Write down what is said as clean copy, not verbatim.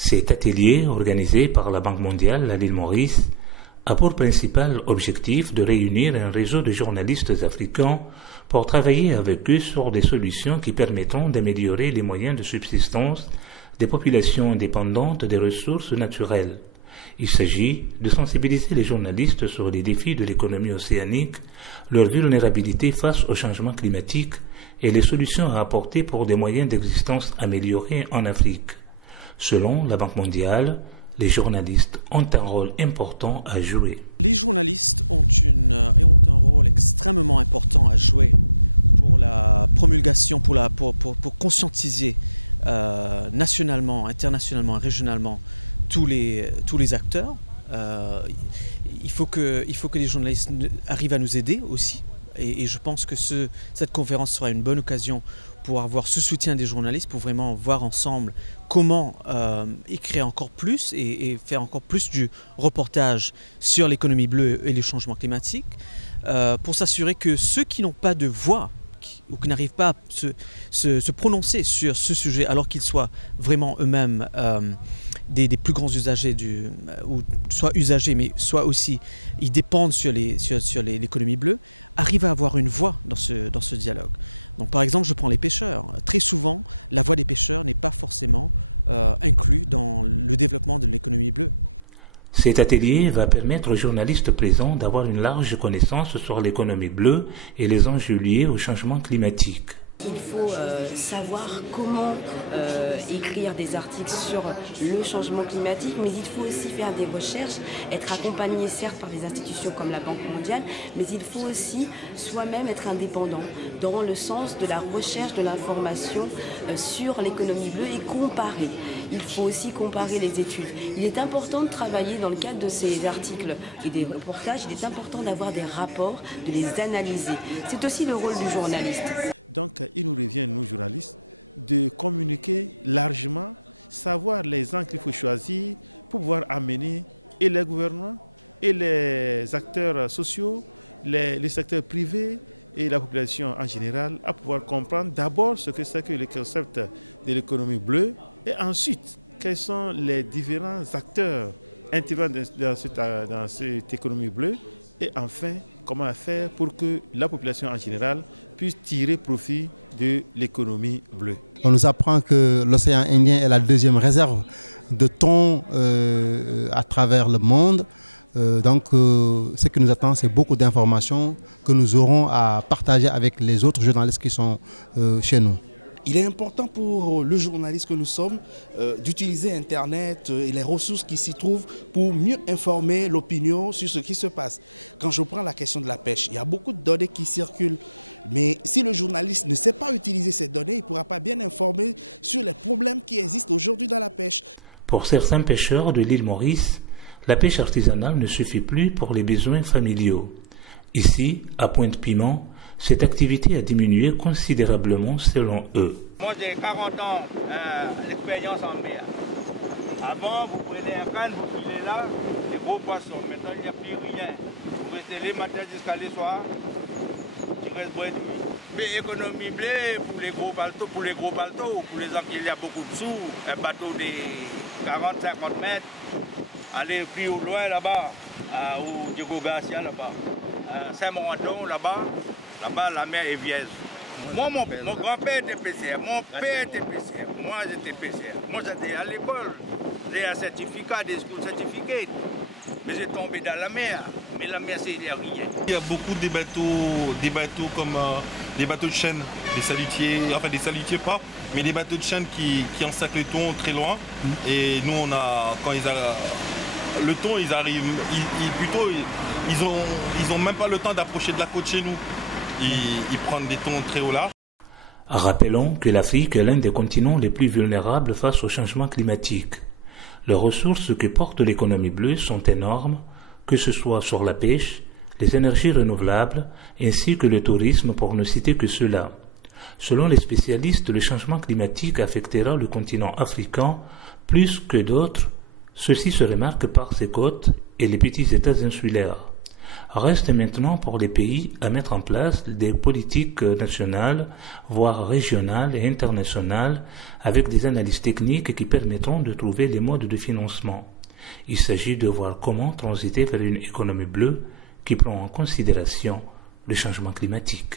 Cet atelier, organisé par la Banque mondiale à l'île Maurice, a pour principal objectif de réunir un réseau de journalistes africains pour travailler avec eux sur des solutions qui permettront d'améliorer les moyens de subsistance des populations dépendantes des ressources naturelles. Il s'agit de sensibiliser les journalistes sur les défis de l'économie océanique, leur vulnérabilité face au changement climatique et les solutions à apporter pour des moyens d'existence améliorés en Afrique. Selon la Banque mondiale, les journalistes ont un rôle important à jouer. Les journalistes ont un rôle extrêmement important à jouer pour la promulgation, pour conscientiser nationalement, internationalement, régionalement tous les acteurs. Il faut que les journalistes arrivent à nous aider aussi. Et je pense que cette conférence sera une bonne occasion pour avoir ce soutien des journalistes, pour vraiment voir ensemble comment écrire encore plus et faire encore plus du reportage sur l'économie bleue et les changements climatiques, pour s'assurer que ceux qui n'ont pas de voix ou qui n'arrivent pas à se prononcer sur ce sujet, alors qu'ils soient vraiment eux-mêmes des plus grands usagers, ou soit usagers, mais soit aussi ils dépendent sur l'économie bleue, arrivent à avoir une voix dans ce dialogue. Donc par exemple, je prends les pêcheurs. Très souvent, la voix des pêcheurs n'est pas forcément inclue dans le développement de l'économie bleue. Cet atelier va permettre aux journalistes présents d'avoir une large connaissance sur l'économie bleue et les enjeux liés au changement climatique. Il faut savoir comment écrire des articles sur le changement climatique, mais il faut aussi faire des recherches, être accompagné certes par des institutions comme la Banque mondiale, mais il faut aussi soi-même être indépendant dans le sens de la recherche de l'information sur l'économie bleue et comparer. Il faut aussi comparer les études. Il est important de travailler dans le cadre de ces articles et des reportages, il est important d'avoir des rapports, de les analyser. C'est aussi le rôle du journaliste. Donc, il nous revient, nous journalistes, de communiquer largement, savoir les angles qu'il faut choisir pour pouvoir amener et les gouvernements, et les acteurs sociaux, les secteurs privés et la population en général à pouvoir comprendre d'abord ce que c'est que le concept de l'économie bleue et ensuite quels sont les différents acteurs intervenant dans cette économie bleue et enfin comment faire pour que la population en général puisse tirer profit de l'économie bleue. On nous apprend que l'océan Indien est la deuxième réserve de thon à travers le monde. Ce qui nous attend, c'est beaucoup d'informations que nous aurons à partager avec les autres journalistes qui sont chez nous. Il est important pour le journaliste que nous sommes d'utiliser Internet et les ressources qui s'y trouvent pour mieux informer l'opinion sur ce qui se passe. Quand je prends la question de la pêche, il y a beaucoup de données qui circulent. Mais si le journaliste ne sait pas utiliser ces données, il ne pourra pas bien informer sur les problèmes qui existent aujourd'hui dans la pêche. Pour certains pêcheurs de l'île Maurice, la pêche artisanale ne suffit plus pour les besoins familiaux. Ici, à Pointe-Piment, cette activité a diminué considérablement selon eux. Moi j'ai 40 ans d'expérience en mer. Avant, vous prenez un canne, vous filez là, des gros poissons. Maintenant, il n'y a plus rien. Vous restez les matins jusqu'à les soirs, tu restes bredouille. Mais économie blé pour les gros bateaux, pour les gens qui y a beaucoup de sous, un bateau de 40-50 mètres, aller plus au loin là-bas, au Diego Garcia là-bas, Saint-Moranton là-bas, la mer est vierge. Moi, mon grand-père était pêcheur, mon père était pêcheur, moi j'étais pêcheur. Moi j'étais à l'école, j'ai un certificat, des schools certificates, mais j'ai tombé dans la mer. Mais la mer c'est rien. Il y a beaucoup de bateaux comme des bateaux de chaîne, des salutiers, enfin des salutiers pas, mais des bateaux de chaîne qui encerclent le thon très loin. Et nous on a, quand le thon ils arrivent, ils ont même pas le temps d'approcher de la côte chez nous. Ils prennent des thons très haut là. Rappelons que l'Afrique est l'un des continents les plus vulnérables face au changement climatique. Les ressources que porte l'économie bleue sont énormes, que ce soit sur la pêche, les énergies renouvelables, ainsi que le tourisme pour ne citer que cela. Selon les spécialistes, le changement climatique affectera le continent africain plus que d'autres. Ceci se remarque par ses côtes et les petits États insulaires. Reste maintenant pour les pays à mettre en place des politiques nationales, voire régionales et internationales, avec des analyses techniques qui permettront de trouver les modes de financement. Il s'agit de voir comment transiter vers une économie bleue qui prend en considération le changement climatique.